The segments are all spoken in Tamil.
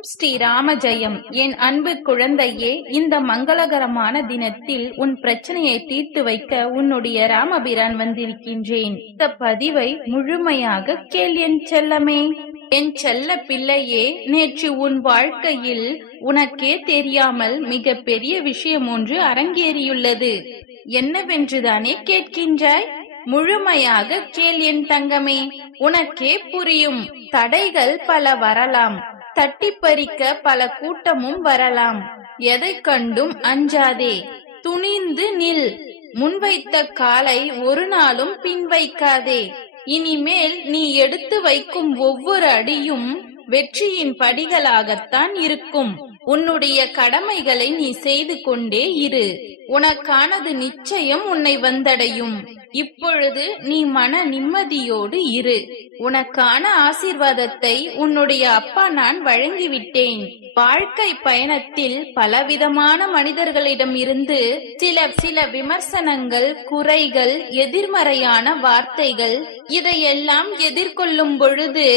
ஸ்ரீராம ஜெயம் என் அன்பு குழந்தையே இந்த மங்களகரமான தினத்தில் உன் பிரச்சனையை தீர்த்து வைக்க உன்னுடைய ராமபிரான் வந்திருக்கின்றேன். இந்த பதிவை முழுமையாக கேள் என் செல்லமே. என் செல்ல பிள்ளையே நேற்று உன் வாழ்க்கையில் உனக்கே தெரியாமல் மிக பெரிய விஷயம் ஒன்று அரங்கேறியுள்ளது. என்னவென்றுதானே கேட்கின்றாய்? முழுமையாக கேள் என் தங்கமே. உனக்கே புரியும். தடைகள் பல வரலாம். தட்டி பறிக்க பல கூட்டமும் வரலாம். எதை கண்டும் அஞ்சாதே. துணிந்து நில். முன்வைத்த காலை ஒரு நாளும் பின் வைக்காதே இனிமேல் நீ எடுத்து வைக்கும் ஒவ்வொரு அடியும் வெற்றியின் படிகளாகத்தான் இருக்கும். உன்னுடைய கடமைகளை நீ செய்து கொண்டே இரு. உனக்கானது நிச்சயம் உன்னை வந்தடையும். இப்பொழுது நீ மன நிம்மதியோடு இரு. உனக்கான ஆசீர்வாதத்தை உன்னுடைய அப்பா நான் வழங்கிவிட்டேன். வாழ்க்கை பயணத்தில் பலவிதமான மனிதர்களிடம் இருந்து சில சில விமர்சனங்கள் குறைகள் எதிர்மறையான வார்த்தைகள் இதையெல்லாம் எதிர்கொள்ளும் பொழுது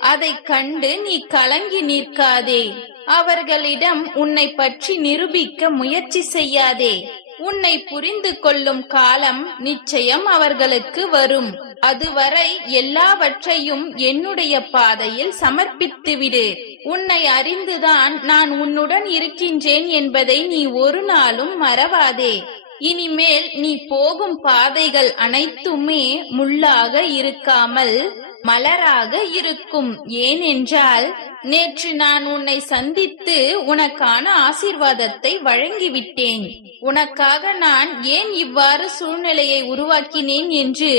அதை கண்டு நீ கலங்கி நிற்காதே. அவர்களிடம் உன்னை பற்றி நிரூபிக்க முயற்சி செய்யாதே. உன்னை புரிந்து கொள்ளும் காலம் நிச்சயம் அவர்களுக்கு வரும். அதுவரை எல்லாவற்றையும் என்னுடைய பாதையில் சமர்ப்பித்துவிடு. உன்னை அறிந்துதான் நான் உன்னுடன் இருக்கின்றேன் என்பதை நீ ஒரு நாளும் மறவாதே. இனிமேல் நீ போகும் பாதைகள் அனைத்துமே முள்ளாக இருக்காமல் மலராக இருக்கும். ஏனென்றால் நேற்று நான் உன்னை சந்தித்து உனக்கான ஆசீர்வாதத்தை வழங்கிவிட்டேன். உனக்காக நான் ஏன் இவ்வாறு சூழ்நிலையை உருவாக்கினேன் என்று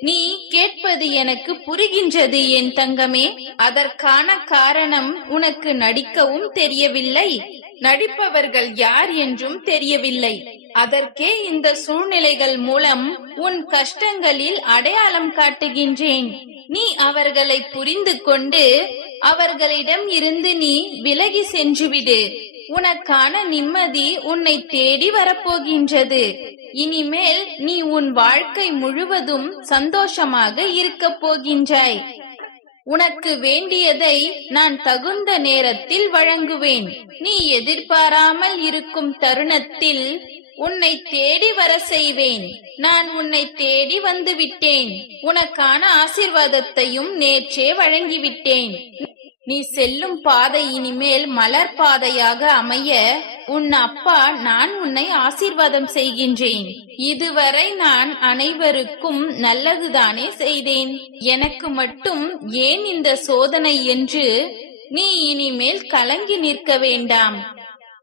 நீ கேட்பது எனக்கு புரிகின்றது என் தங்கமே. அதற்கான காரணம் உனக்கு நடிக்கவும் தெரியவில்லை. நடிப்பவர்கள் யார் என்றும் தெரியவில்லை. அதற்கே இந்த சூழ்நிலைகள் மூலம் உன் கஷ்டங்களில் அடையாளம் காட்டுகின்றேன். நீ அவர்களை புரிந்து கொண்டு அவர்களிடம் இருந்து நீ விலகி சென்றுவிடு. உனக்கான நிம்மதி உன்னை தேடி வரப்போகின்றது. இனிமேல் நீ உன் வாழ்க்கை முழுவதும் சந்தோஷமாக இருக்கப் போகின்றாய். உனக்கு வேண்டியதை நான் தகுந்த நேரத்தில் வழங்குவேன். நீ எதிர்பாராமல் இருக்கும் தருணத்தில் உன்னை தேடி வர செய்வேன். நான் உன்னை தேடி வந்து விட்டேன். உனக்கான ஆசிர்வாதத்தையும் நேற்றே வழங்கிவிட்டேன். நீ செல்லும் பாதை இனிமேல் மலர் பாதையாக அமைய உன் அப்பா நான் உன்னை ஆசீர்வாதம் செய்கின்றேன். இதுவரை நான் அனைவருக்கும் நல்லதுதானே செய்தேன். எனக்கு மட்டும் ஏன் இந்த சோதனை என்று நீ இனிமேல் கலங்கி நிற்க வேண்டாம்.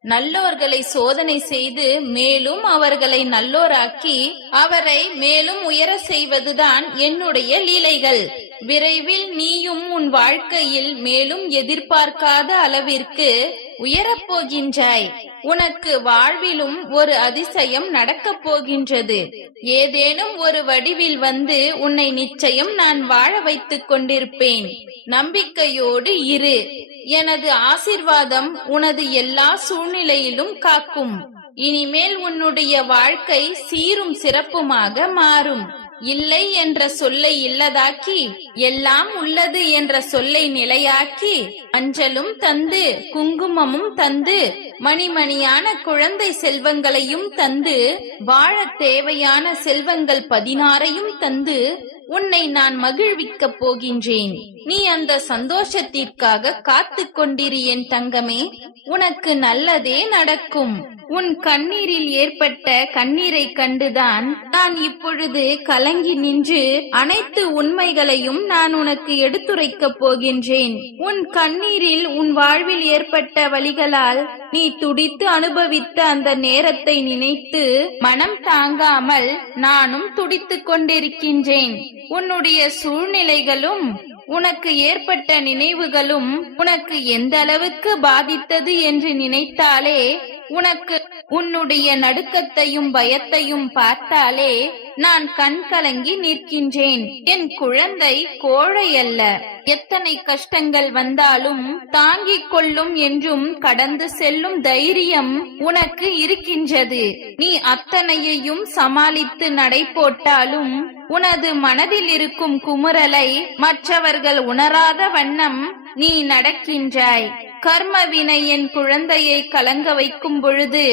நல்லோர்களை சோதனை செய்து மேலும் அவர்களை நல்லோராக்கி அவரை மேலும் உயர செய்வதுதான் என்னுடைய லீலைகள். விரைவில் நீயும் உன் வாழ்க்கையில் மேலும் எதிர்பார்க்காத அளவிற்கு உயரப் போகின்றாய் உனக்கு வாழ்விலும் ஒரு அதிசயம் நடக்கப் போகின்றது. ஏதேனும் ஒரு வடிவில் வந்து உன்னை நிச்சயம் நான் வாழ வைத்துக் கொண்டிருப்பேன். நம்பிக்கையோடு இரு. எனது ஆசிர்வாதம் உனது எல்லா சூழ்நிலையிலும் காக்கும். இனிமேல் உன்னுடைய வாழ்க்கை சீரும் சிறப்புமாக மாறும். இல்லை என்ற சொல்லை இல்லதாக்கி எல்லாம் உள்ளது என்ற சொல்லை நிலையாக்கி அஞ்சலும் தந்து குங்குமமும் தந்து மணிமணியான குழந்தை செல்வங்களையும் தந்து வாழ தேவையான செல்வங்கள் பதினாறையும் தந்து உன்னை நான் மகிழ்விக்கப் போகின்றேன். நீ அந்த சந்தோஷத்திற்காக காத்து கொண்டிரு என் தங்கமே. உனக்கு நல்லதே நடக்கும். உன் கண்ணீரில் ஏற்பட்ட கண்ணீரை கண்டுதான் நான் இப்பொழுது கலங்கி நின்று அனைத்து உண்மைகளையும் நான் உனக்கு எடுத்துரைக்கப் போகின்றேன். உன் கண்ணீரில் உன் வாழ்வில் ஏற்பட்ட வழிகளால் நீ துடித்து அனுபவித்த அந்த நேரத்தை நினைத்து மனம் தாங்காமல் நானும் துடித்துக் கொண்டிருக்கின்றேன். உன்னுடைய சூழ்நிலைகளும் உனக்கு ஏற்பட்ட நினைவுகளும் உனக்கு எந்த அளவுக்கு பாதித்தது என்று நினைத்தாலே உனக்கு உன்னுடைய நடுக்கத்தையும் பயத்தையும் பார்த்தாலே நான் கண் கலங்கி நிற்கின்றேன். என் குழந்தை கோழை அல்ல. எத்தனை கஷ்டங்கள் வந்தாலும் தாங்கிக் கொள்ளும் என்றும் கடந்து செல்லும் தைரியம் உனக்கு இருக்கின்றது. நீ அத்தனையையும் சமாளித்து நடை போட்டாலும் உனது மனதில் இருக்கும் குமுறலை மற்றவர்கள் உணராத வண்ணம் நீ நடக்கின்றாய். கர்ம வினை என் குழந்தையை கலங்க வைக்கும் பொழுது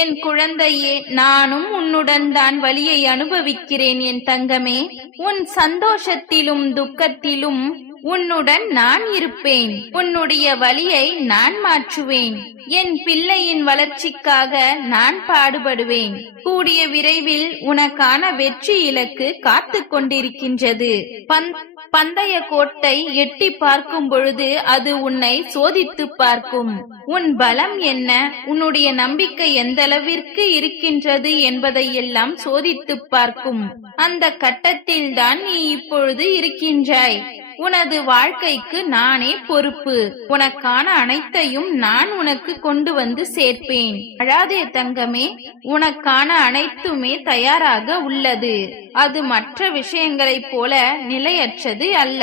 என் குழந்தையே நானும் உன்னுடன் தான் வழியை அனுபவிக்கிறேன் என் தங்கமே. உன் சந்தோஷத்திலும் துக்கத்திலும் உன்னுடன் நான் இருப்பேன். உன்னுடைய வழியை நான் மாற்றுவேன். என் பிள்ளையின் வளர்ச்சிக்காக நான் பாடுபடுவேன். கூடிய விரைவில் உனக்கான வெற்றி இலக்கு காத்து கொண்டிருக்கின்றது. பந்தய கோட்டை எட்டி பார்க்கும் பொழுது அது உன்னை சோதித்து பார்க்கும். உன் பலம் என்ன? உன்னுடைய நம்பிக்கை எந்த அளவிற்கு இருக்கின்றது என்பதை எல்லாம் சோதித்து பார்க்கும். அந்த கட்டத்தில் தான் நீ இப்பொழுது இருக்கின்றாய். உனது வாழ்க்கைக்கு நானே பொறுப்பு. உனக்கான அனைத்தையும் நான் உனக்கு கொண்டு வந்து சேர்ப்பேன். அழாதே தங்கமே உனக்கான அனைத்துமே தயாராக உள்ளது. அது மற்ற விஷயங்களைப் போல நிலையற்றது அல்ல.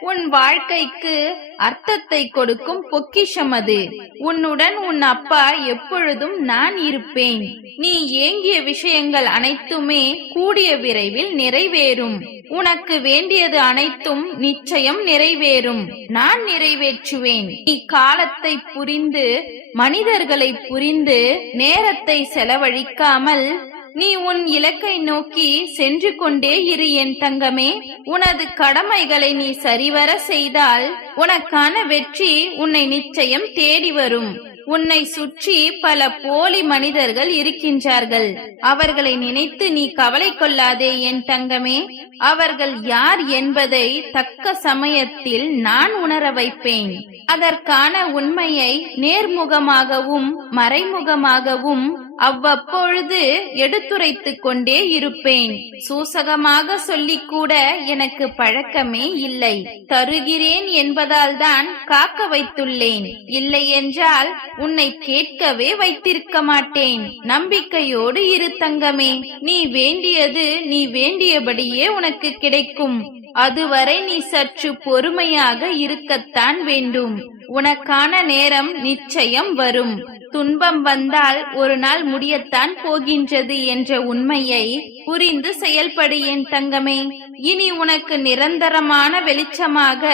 உன் வாழ்க்கைக்கு அர்த்தத்தை கொடுக்கும் பொக்கிஷம் அது. உன்னுடன் உன் அப்பா எப்பொழுதும் நான் இருப்பேன். நீ ஏங்கிய விஷயங்கள் அனைத்துமே கூடிய விரைவில் நிறைவேறும். உனக்கு வேண்டியது அனைத்தும் நிச்சயம் நிறைவேறும். நான் நிறைவேற்றுவேன். நீ காலத்தை புரிந்து மனிதர்களை புரிந்து நேரத்தை செலவழிக்காமல் நீ உன் இலக்கை நோக்கி சென்று கொண்டே இரு என் தங்கமே. உனது கடமைகளை நீ சரிவர செய்தால் உனக்கான வெற்றி உன்னை நிச்சயம் தேடி வரும். உன்னை சுற்றி பல போலி மனிதர்கள் இருக்கின்றார்கள். அவர்களை நினைத்து நீ கவலை கொள்ளாதே என் தங்கமே. அவர்கள் யார் என்பதை தக்க சமயத்தில் நான் உணர வைப்பேன். அதற்கான உண்மையை நேர்முகமாகவும் மறைமுகமாகவும் அவ்வப்பொழுது எடுத்துரைத்துக் கொண்டே இருப்பேன். சூசகமாக சொல்லிக் கூட எனக்கு பழக்கமே இல்லை. தருகிறேன் என்பதால் தான் காக்க வைத்துள்ளேன். இல்லை என்றால் உன்னை கேட்கவே வைத்திருக்க மாட்டேன். நம்பிக்கையோடு இரு தங்கமே. நீ வேண்டியது நீ வேண்டியபடியே உனக்கு கிடைக்கும். அதுவரை நீ சற்று பொறுமையாக இருக்கத்தான் வேண்டும். உனக்கான நேரம் நிச்சயம் வரும். துன்பம் வந்தால் ஒரு நாள் முடியத்தான் போகின்றது என்ற உண்மையை புரிந்து செயல்படு என் தங்கமே. இனி உனக்கு நிரந்தரமான வெளிச்சமாக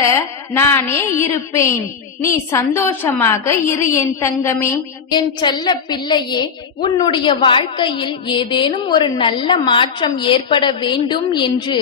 நானே இருப்பேன். நீ சந்தோஷமாக இரு என் தங்கமே. என் செல்ல பிள்ளையே உன்னுடைய வாழ்க்கையில் ஏதேனும் ஒரு நல்ல மாற்றம் ஏற்பட வேண்டும் என்று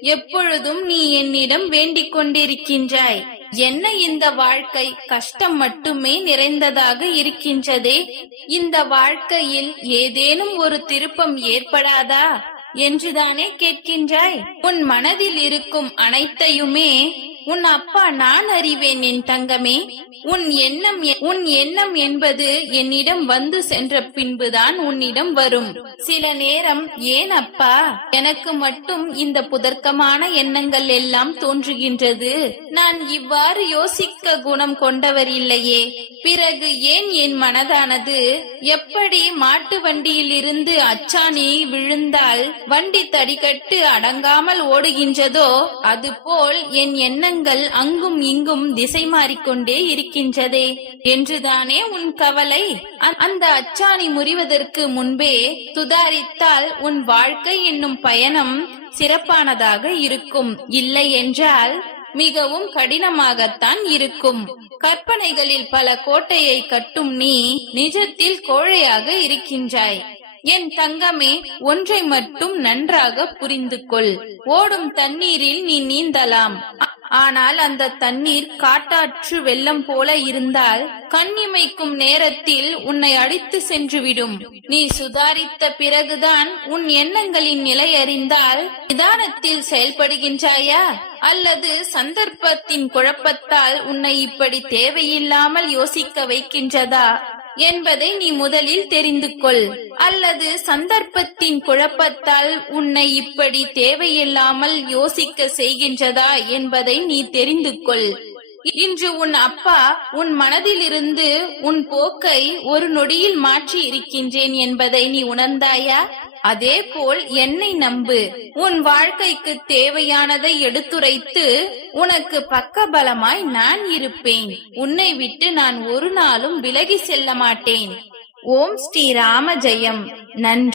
எப்பொழுதும் நீ என்னிடம் வேண்டிக் கொண்டிருக்கின்றாய். என்ன இந்த வாழ்க்கை கஷ்டம் மட்டுமே நிறைந்ததாக இருக்கின்றதே? இந்த வாழ்க்கையில் ஏதேனும் ஒரு திருப்பம் ஏற்படாதா? என்றுதானே கேட்கின்றாய். உன் மனதில் இருக்கும் அனைத்தையுமே உன் அப்பா நான் அறிவேன் என் தங்கமே. உன் எண்ணம் உன் எண்ணம் என்பது என்னிடம் வந்து சென்ற பின்புதான் உன்னிடம் வரும். சில நேரம் ஏன் அப்பா? எனக்கு மட்டும் இந்த புதர்க்கமான எண்ணங்கள் எல்லாம் தோன்றுகின்றது. நான் இவ்வாறு யோசிக்க குணம் கொண்டவர் இல்லையே. பிறகு ஏன் என் மனதானது? எப்படி மாட்டு வண்டியில் இருந்து அச்சாணி விழுந்தால் வண்டி தடிகட்டு அடங்காமல் ஓடுகின்றதோ அதுபோல் என் எண்ணங்கள் அங்கும் இங்கும் திசை மாறிக்கொண்டே இருக்கின்றதே. என்றுதானே உன் கவலை? அந்த அச்சாணி முறிவதற்கு முன்பே சுதாரித்தால் உன் வாழ்க்கை என்னும் பயணம் சிறப்பானதாக இருக்கும். இல்லை என்றால் மிகவும் கடினமாகத்தான் இருக்கும். கற்பனைகளில் பல கோட்டையை கட்டும் நீ நிஜத்தில் கோழையாக இருக்கின்றாய். என் தங்கமே ஒன்றை மட்டும் நன்றாக புரிந்து கொள் ஓடும் தண்ணீரில் நீ நீந்தலாம். ஆனால் அந்த தண்ணீர் காட்டாற்று வெள்ளம் போல இருந்தால் கண்ணிமைக்கும் நேரத்தில் உன்னை அடித்து சென்றுவிடும். நீ சுதாரித்த பிறகுதான் உன் எண்ணங்களின் நிலை அறிந்தால் நிதானத்தில் செயல்படுகின்றாயா? அல்லது சந்தர்ப்பத்தின் குழப்பத்தால் உன்னை இப்படி தேவையில்லாமல் யோசிக்க வைக்கின்றதா? என்பதை நீ முதலில் தெரிந்து கொள் அல்லது சந்தர்ப்பத்தின் குழப்பத்தால் உன்னை இப்படி தேவையில்லாமல் யோசிக்க செய்கின்றதா என்பதை நீ தெரிந்து கொள் இன்று உன் அப்பா உன் மனதிலிருந்து உன் போக்கை ஒரு நொடியில் மாற்றி இருக்கின்றேன் என்பதை நீ உணர்ந்தாயா? அதேபோல் என்னை நம்பு. உன் வாழ்க்கைக்கு தேவையானதை எடுத்துரைத்து உனக்கு பக்கபலமாய் நான் இருப்பேன். உன்னை விட்டு நான் ஒரு நாளும் விலகி செல்ல மாட்டேன். ஓம் ஸ்ரீ ராம ஜெயம். நன்றி.